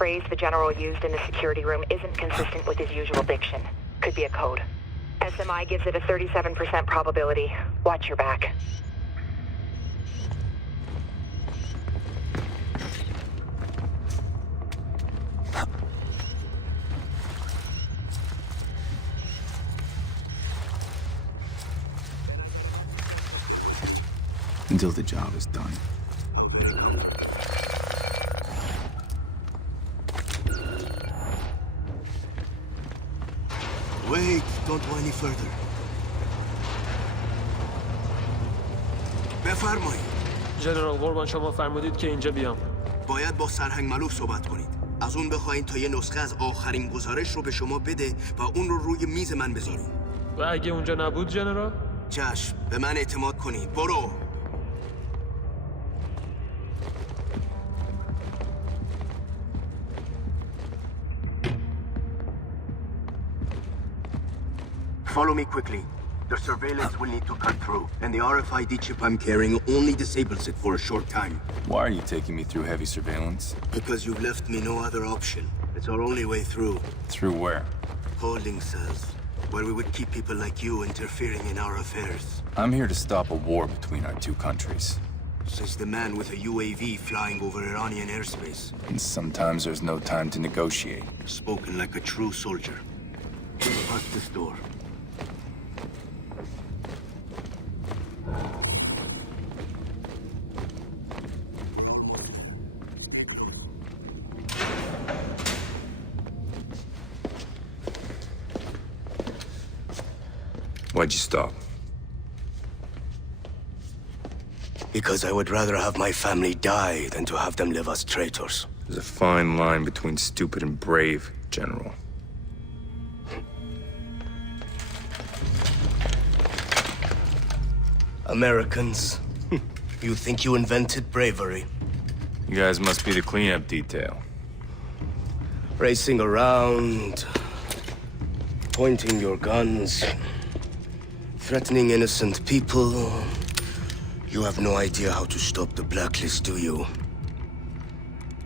phrase the General used in the security room isn't consistent with his usual diction. Could be a code. SMI gives it a 37% probability. Watch your back. Until the job is done. Wait, don't go any further. بفرمایید. ژنرال قربان شما فرمودید که اینجا بیام. باید با سرهنگ ملوف صحبت کنید. از اون بخواین تا یه نسخه از آخرین گزارش رو به شما بده و اون رو روی میز من بذارین. و اگه اونجا نبود ژنرال؟ چشم، به من اعتماد کنید. برو. Follow me quickly. The surveillance will need to cut through, and the RFID chip I'm carrying only disables it for a short time. Why are you taking me through heavy surveillance? Because you've left me no other option. It's our only way through. Through where? Holding cells, where we would keep people like you interfering in our affairs. I'm here to stop a war between our two countries. Says the man with a UAV flying over Iranian airspace. And sometimes there's no time to negotiate. Spoken like a true soldier. Past this door. Why'd you stop? Because I would rather have my family die than to have them live as traitors. There's a fine line between stupid and brave, General. Americans, you think you invented bravery? You guys must be the cleanup detail. Racing around, pointing your guns, threatening innocent people. You have no idea how to stop the Blacklist, do you?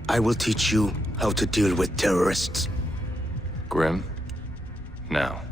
I will teach you how to deal with terrorists. Grim? Now.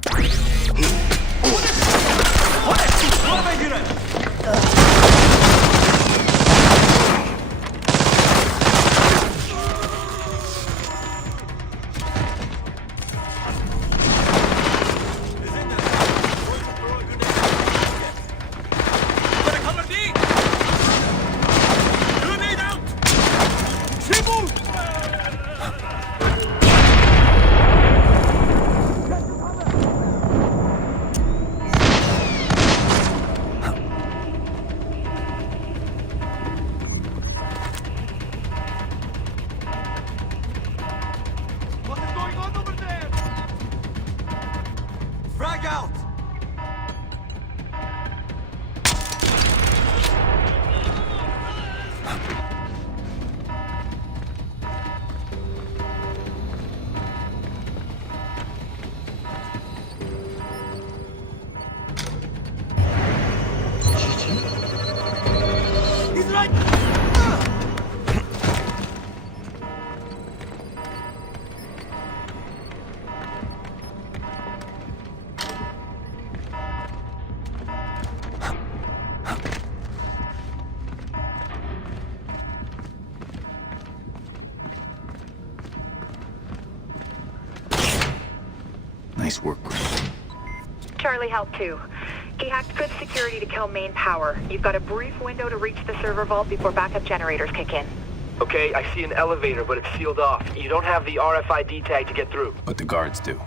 Nice work, Grim. Charlie helped too. He hacked good security to kill main power. You've got a brief window to reach the server vault before backup generators kick in. Okay, I see an elevator, but it's sealed off. You don't have the RFID tag to get through. But the guards do.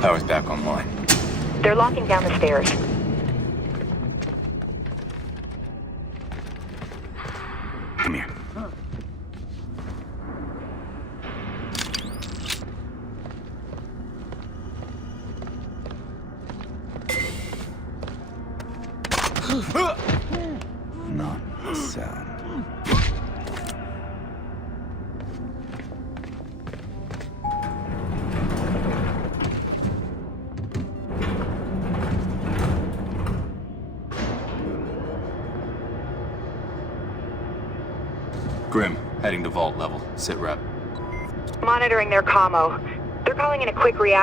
Power's back online. They're locking down the stairs. Come here. Not a sound. Grim, heading to vault level. Sit rep. Monitoring their commo. They're calling in a quick reaction